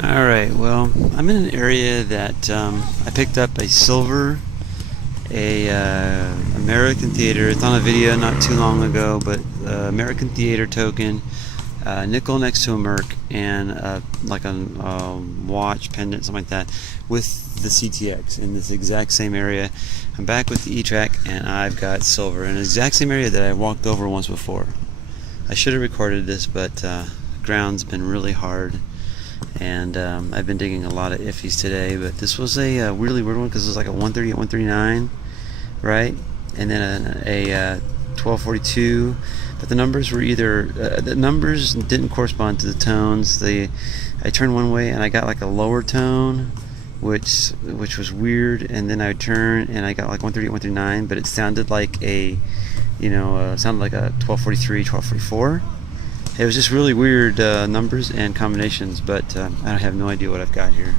Alright, well, I'm in an area that I picked up a silver, American Theater. It's on a video not too long ago, but American Theater token, nickel next to a Merc, and like a watch, pendant, something like that, with the CTX in this exact same area. I'm back with the e-trac, and I've got silver in the exact same area that I walked over once before. I should have recorded this, but the ground's been really hard. And I've been digging a lot of iffies today, but this was a really weird one because it was like a 138, 139, right? And then a 1242, but the numbers were either the numbers didn't correspond to the tones. I turned one way and I got like a lower tone, which was weird, and then I turned and I got like 138, 139, but it sounded like sounded like a 1243, 1244. It was just really weird numbers and combinations, but I have no idea what I've got here.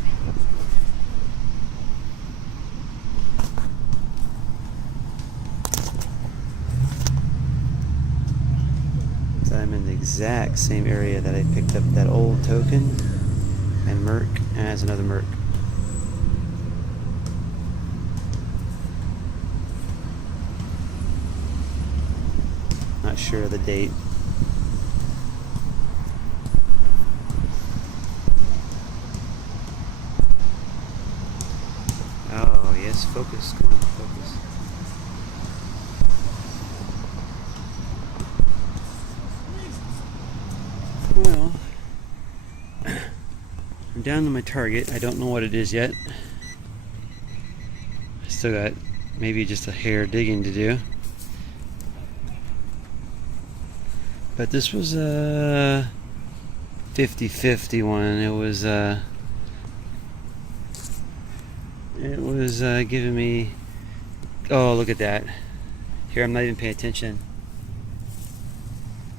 So I'm in the exact same area that I picked up that old token and Merc, and has another Merc. Not sure of the date. Oh, yes, focus. Come on, focus. Well, I'm down to my target. I don't know what it is yet. I still got maybe just a hair digging to do. But this was a 50-50 one. It was giving me, oh, look at that. Here, I'm not even paying attention.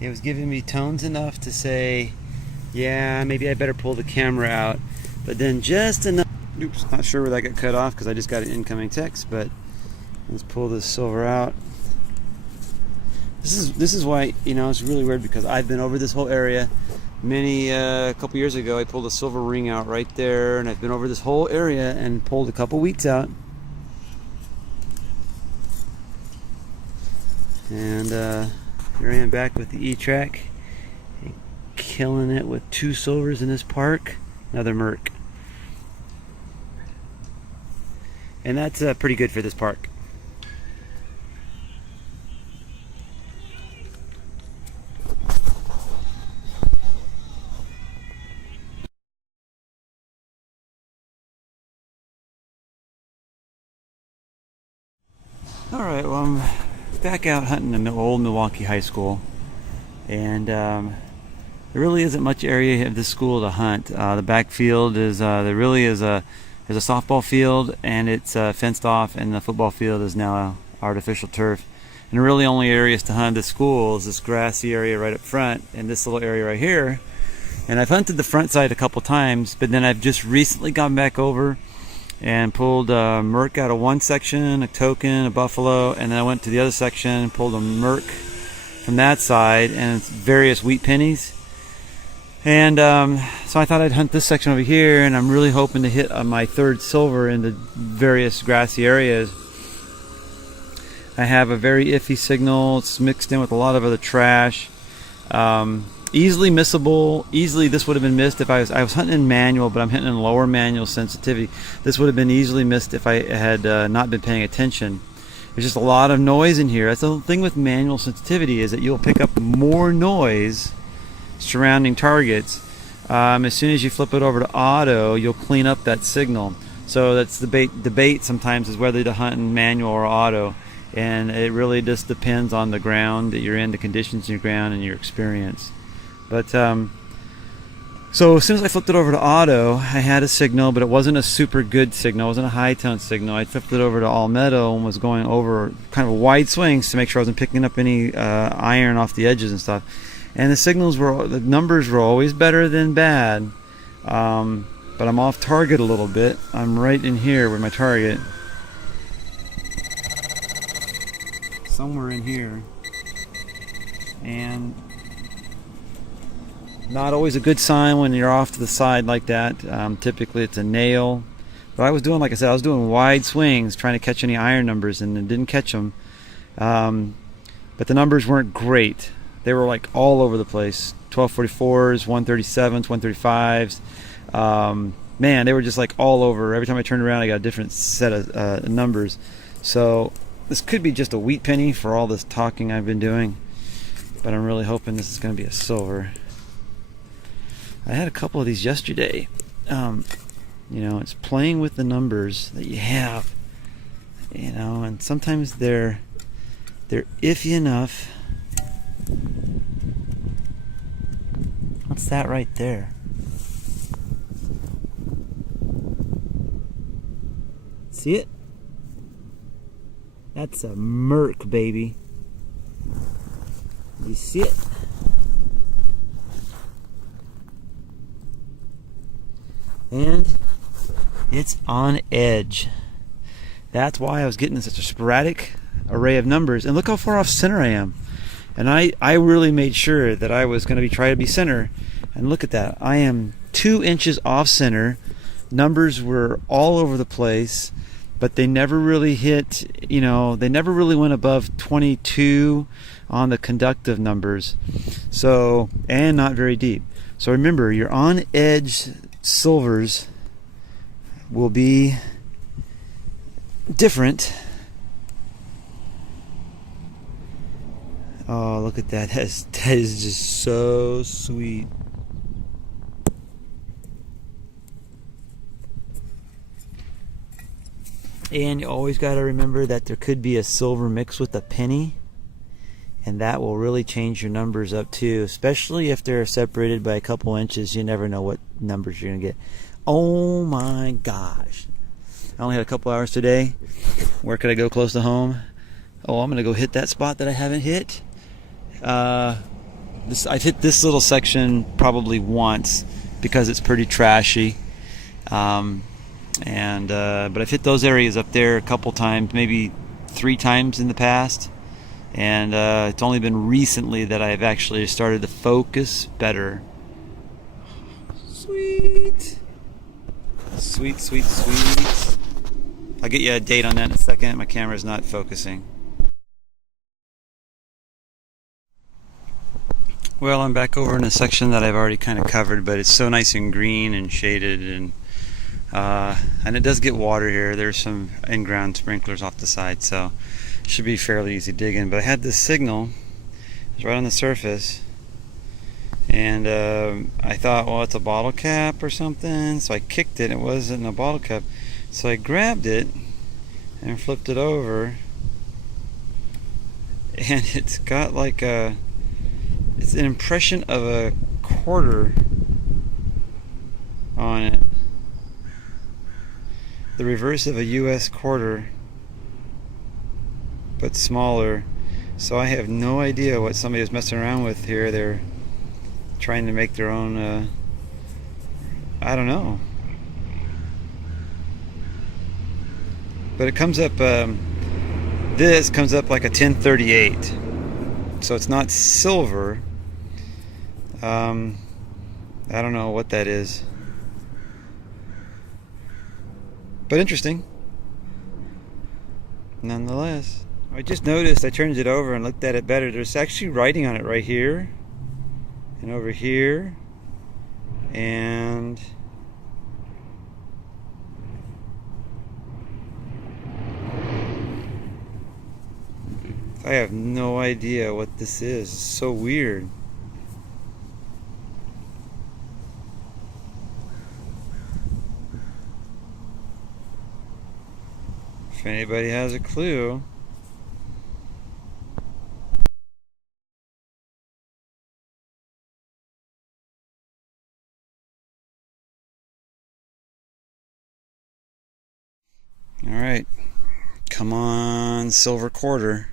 It was giving me tones enough to say, yeah, maybe I better pull the camera out. But then just enough, oops, not sure where that got cut off because I just got an incoming text, but let's pull this silver out. This is why, it's really weird, because I've been over this whole area a couple years ago. I pulled a silver ring out right there, and I've been over this whole area and pulled a couple wheats out. And here I am back with the e-trac, killing it with two silvers in this park, another Merc. And that's pretty good for this park. Alright, well, I'm back out hunting in the old Milwaukee High School, and there really isn't much area of this school to hunt. The backfield there really is a softball field, and it's fenced off, and the football field is now artificial turf. And the really only areas to hunt at school is this grassy area right up front and this little area right here. And I've hunted the front side a couple times, but then I've just recently gone back over and pulled a Merc out of one section, a token, a buffalo, and then I went to the other section and pulled a Merc from that side, and various wheat pennies. And so I thought I'd hunt this section over here, and I'm really hoping to hit my third silver in the various grassy areas. I have a very iffy signal. It's mixed in with a lot of other trash. Easily missable. Easily, this would have been missed if I was hunting in manual, but I'm hitting in lower manual sensitivity. This would have been easily missed if I had not been paying attention. There's just a lot of noise in here. That's the thing with manual sensitivity, is that you'll pick up more noise surrounding targets. As soon as you flip it over to auto, you'll clean up that signal. So that's the debate sometimes, is whether to hunt in manual or auto, and it really just depends on the ground that you're in, the conditions in your ground, and your experience. But so as soon as I flipped it over to auto, I had a signal, but it wasn't a super good signal. It wasn't a high tone signal. I flipped it over to all meadow and was going over kind of wide swings to make sure I wasn't picking up any iron off the edges and stuff. And the numbers were always better than bad. But I'm off target a little bit. I'm right in here with my target, somewhere in here, and Not always a good sign when you're off to the side like that. Typically it's a nail. But I was doing, like I said, I was doing wide swings trying to catch any iron numbers and didn't catch them. But the numbers weren't great. They were like all over the place. 1244s, 137s, 135s. Man, they were just like all over. Every time I turned around I got a different set of numbers. So this could be just a wheat penny for all this talking I've been doing. But I'm really hoping this is going to be a silver. I had a couple of these yesterday. You know, it's playing with the numbers that you have. You know, and sometimes they're iffy enough. What's that right there? See it? That's a Merc, baby. You see it? And it's on edge. That's why I was getting such a sporadic array of numbers. And look how far off center I am. And I really made sure that I was going to try to be center. And look at that. I am 2 inches off center. Numbers were all over the place, but they never really hit, you know, they never really went above 22 on the conductive numbers. So, and not very deep. So remember, your on edge silvers will be different. Oh, look at that. That is just so sweet. And you always got to remember that there could be a silver mixed with a penny, and that will really change your numbers up too, especially if they're separated by a couple inches. You never know what numbers you're going to get. Oh my gosh. I only had a couple hours today. Where could I go close to home? Oh, I'm going to go hit that spot that I haven't hit. I've hit this little section probably once because it's pretty trashy. But I've hit those areas up there a couple times, maybe 3 times in the past. And it's only been recently that I've actually started to focus better. Sweet. Sweet, sweet, sweet. I'll get you a date on that in a second. My camera's not focusing. Well, I'm back over in a section that I've already kind of covered, but it's so nice and green and shaded, and it does get water here. There's some in-ground sprinklers off the side, so it should be fairly easy digging. But I had this signal, it was right on the surface, and I thought, well, it's a bottle cap or something, so I kicked it. It wasn't a bottle cap, so I grabbed it and flipped it over, and it's got like it's an impression of a quarter on it. The reverse of a US quarter, but smaller. So I have no idea what somebody was messing around with here. They're trying to make their own, I don't know. But it comes up, this comes up like a 1038. So it's not silver. I don't know what that is. But interesting. Nonetheless. I just noticed, I turned it over and looked at it better. There's actually writing on it right here. And over here. And I have no idea what this is. It's so weird. If anybody has a clue. All right. Come on, silver quarter.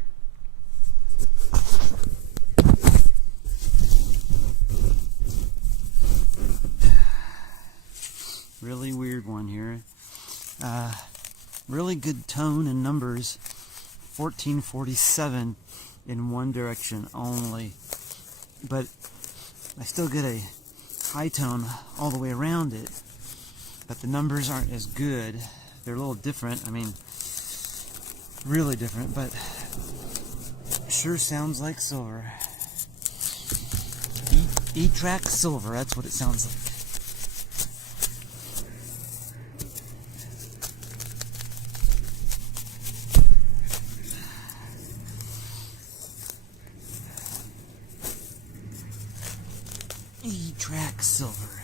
Really weird one here. Really good tone and numbers. 1447 in one direction only. But I still get a high tone all the way around it, but the numbers aren't as good. They're a little different. I mean, really different, but sure sounds like silver. E-trac silver, that's what it sounds like. E-trac silver.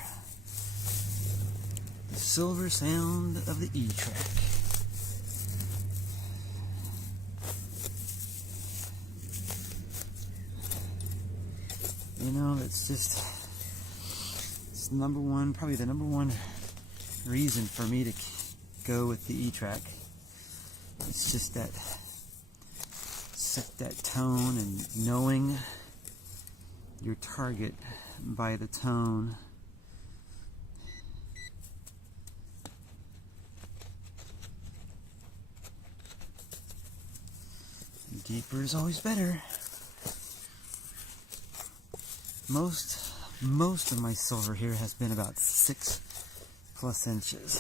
The silver sound of the e-trac. You know, it's number one, probably the number one reason for me to go with the e-trac. It's just that set that tone and knowing your target by the tone. Deeper is always better. Most of my silver here has been about 6+ inches.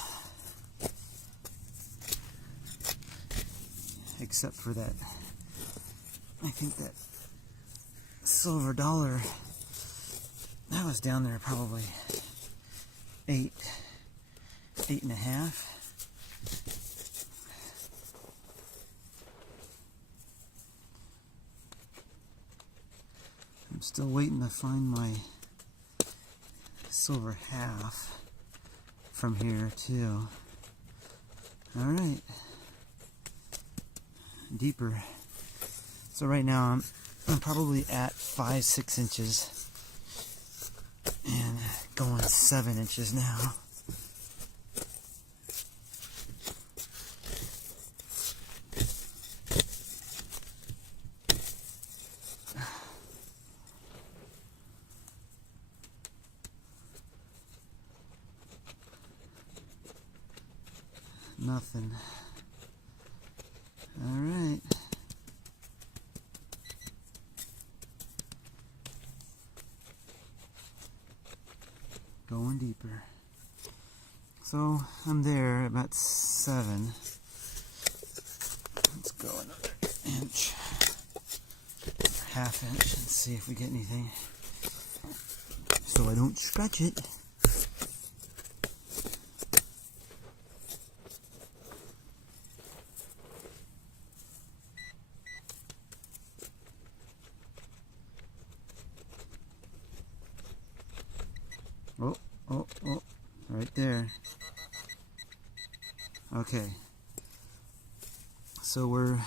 Except for that, I think that silver dollar, that was down there probably 8.5. I'm still waiting to find my silver half from here too. All right, deeper. So right now I'm probably at 5-6 inches and going 7 inches now. Nothing. All right. Going deeper. So I'm there about 7. Let's go another inch, ½ inch, and see if we get anything. So I don't scratch it. Oh, right there. Okay. So we're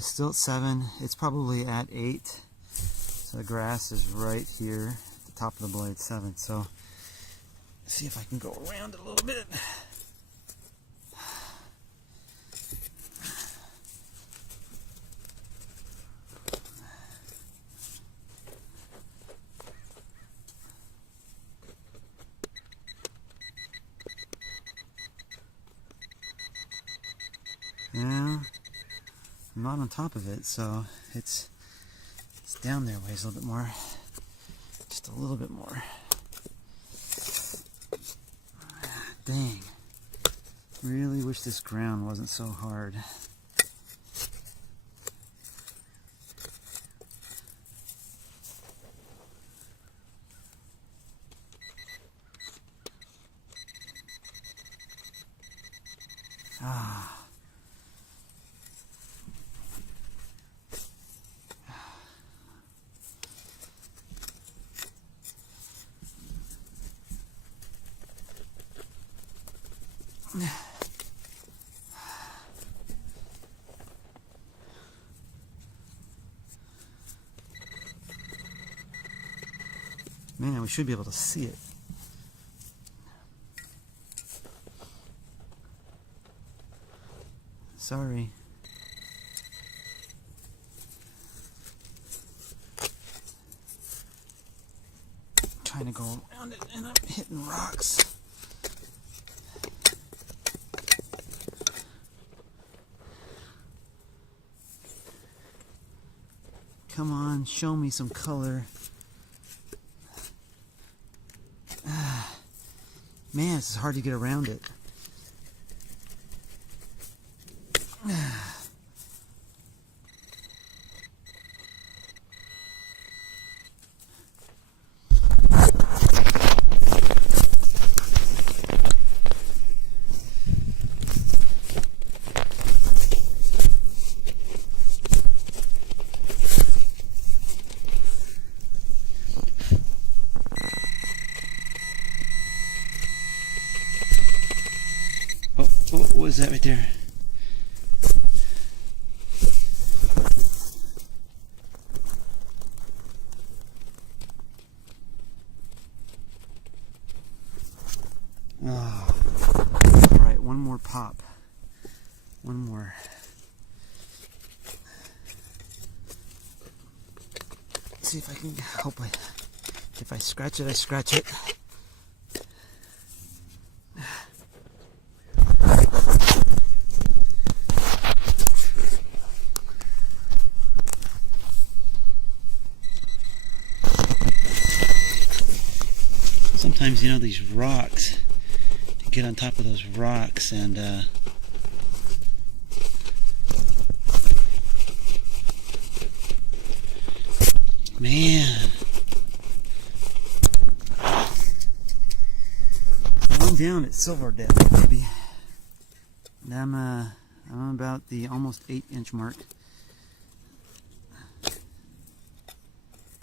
still at 7. It's probably at 8. So the grass is right here at the top of the blade, 7. So let's see if I can go around it a little bit. Yeah, I'm not on top of it, so it's down there ways a little bit more. Just a little bit more. Dang. Really wish this ground wasn't so hard. Ah. Man, we should be able to see it. Sorry. Trying to go around it and I'm hitting rocks. Come on, show me some color. Man, it's hard to get around it. Oh, what was that right there? Oh. All right, one more pop. One more. Let's see if I can help it. If I scratch it, I scratch it. Sometimes, you know, these rocks, you get on top of those rocks and man, I'm down at silver depth, baby. And I'm about the almost 8-inch mark.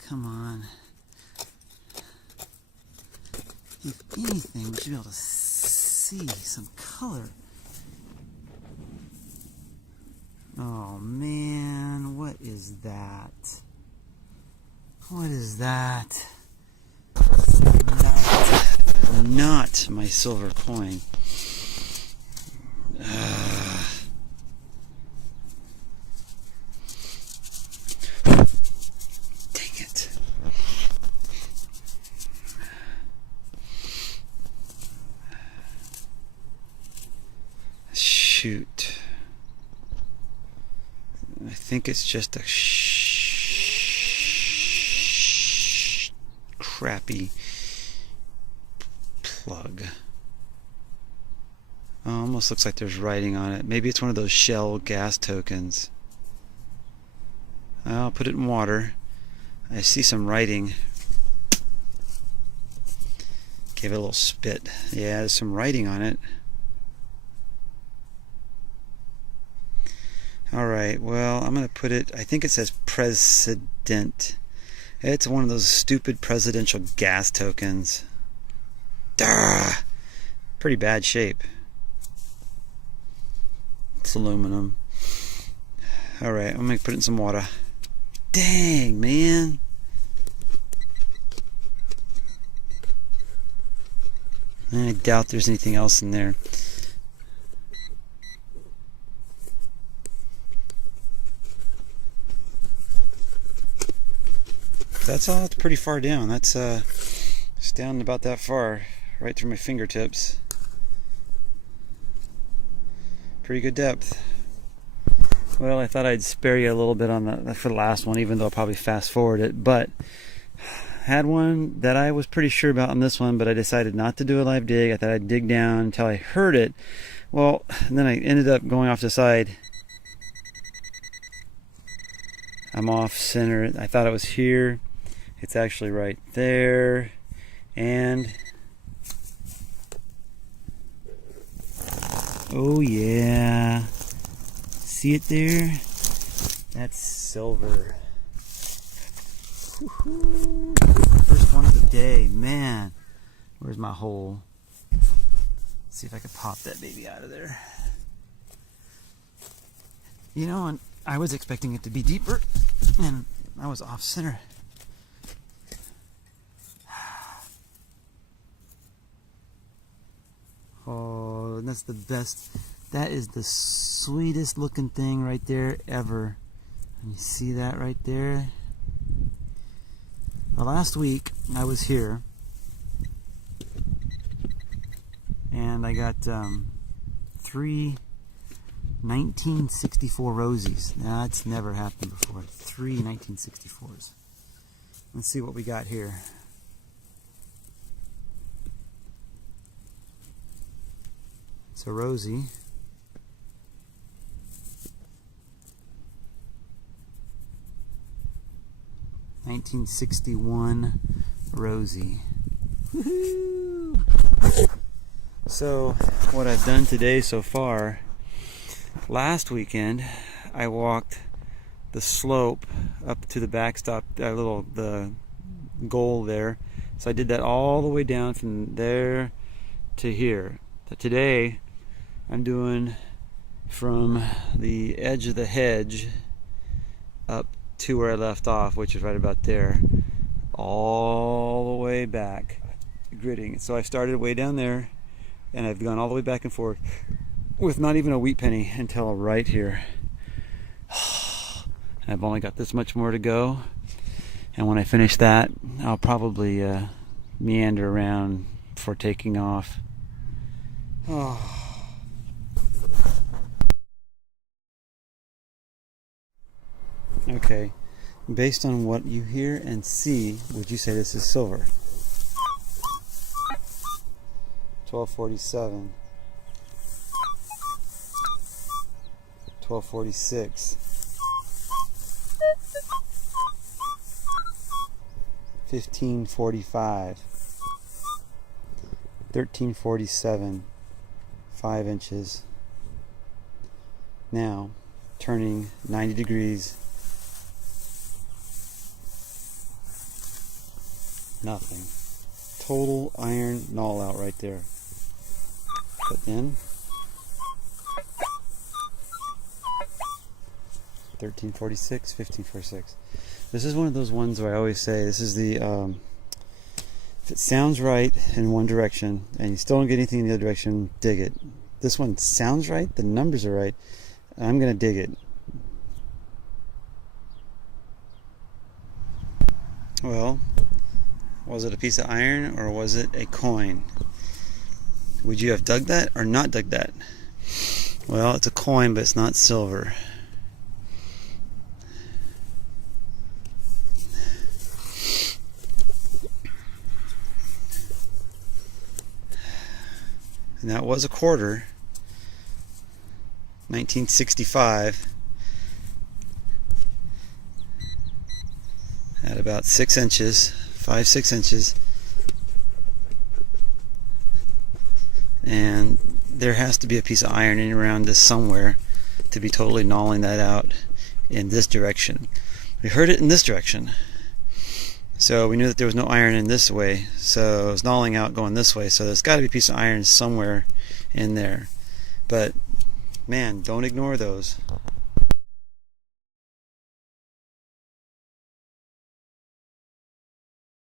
Come on. If anything, we should be able to see some color. Oh man, what is that? What is that? Not my silver coin. Dang it. Shoot. I think it's just a crappy plug. Oh, almost looks like there's writing on it. Maybe it's one of those shell gas tokens. I'll put it in water. I see some writing. Give it a little spit. Yeah, there's some writing on it. Alright, well, I'm going to put it, I think it says President. It's one of those stupid presidential gas tokens. Duh! Pretty bad shape. It's aluminum. Alright, I'm going to put it in some water. Dang, man! I doubt there's anything else in there. That's all. It's pretty far down. That's it's down about that far, right through my fingertips. Pretty good depth. Well, I thought I'd spare you a little bit on for the last one, even though I'll probably fast forward it. But had one that I was pretty sure about on this one, but I decided not to do a live dig. I thought I'd dig down until I heard it. Well, and then I ended up going off the side. I'm off center. I thought it was here. It's actually right there. And oh yeah, see it there? That's silver. Woo-hoo. First one of the day, man. Where's my hole? Let's see if I can pop that baby out of there. You know, and I was expecting it to be deeper, and I was off center. Oh, that's the best. That is the sweetest looking thing right there ever. And you see that right there? Now, last week I was here and I got 3 1964 rosies. Now, that's never happened before. 3 1964s. Let's see what we got here. So Rosie, (1961) Rosie. Woohoo! So what I've done today so far, last weekend I walked the slope up to the backstop, the goal there. So I did that all the way down from there to here. But today I'm doing from the edge of the hedge up to where I left off, which is right about there, all the way back, gridding. So I started way down there and I've gone all the way back and forth with not even a wheat penny until right here. I've only got this much more to go, and when I finish that I'll probably meander around before taking off. Okay, based on what you hear and see, would you say this is silver? 1247, 1246, 1545, 1347, 5 inches. Now turning 90 degrees. Nothing. Total iron null out right there. But then 1346, 1546. This is one of those ones where I always say this is the if it sounds right in one direction and you still don't get anything in the other direction, dig it. This one sounds right, the numbers are right, I'm gonna dig it. Well, was it a piece of iron or was it a coin? Would you have dug that or not dug that? Well, it's a coin, but it's not silver. And that was a quarter, 1965, at about 6 inches, 5-6 inches. And there has to be a piece of iron in around this somewhere to be totally gnawing that out in this direction. We heard it in this direction, so we knew that there was no iron in this way, so it was gnawing out going this way, so there's got to be a piece of iron somewhere in there. But man, don't ignore those.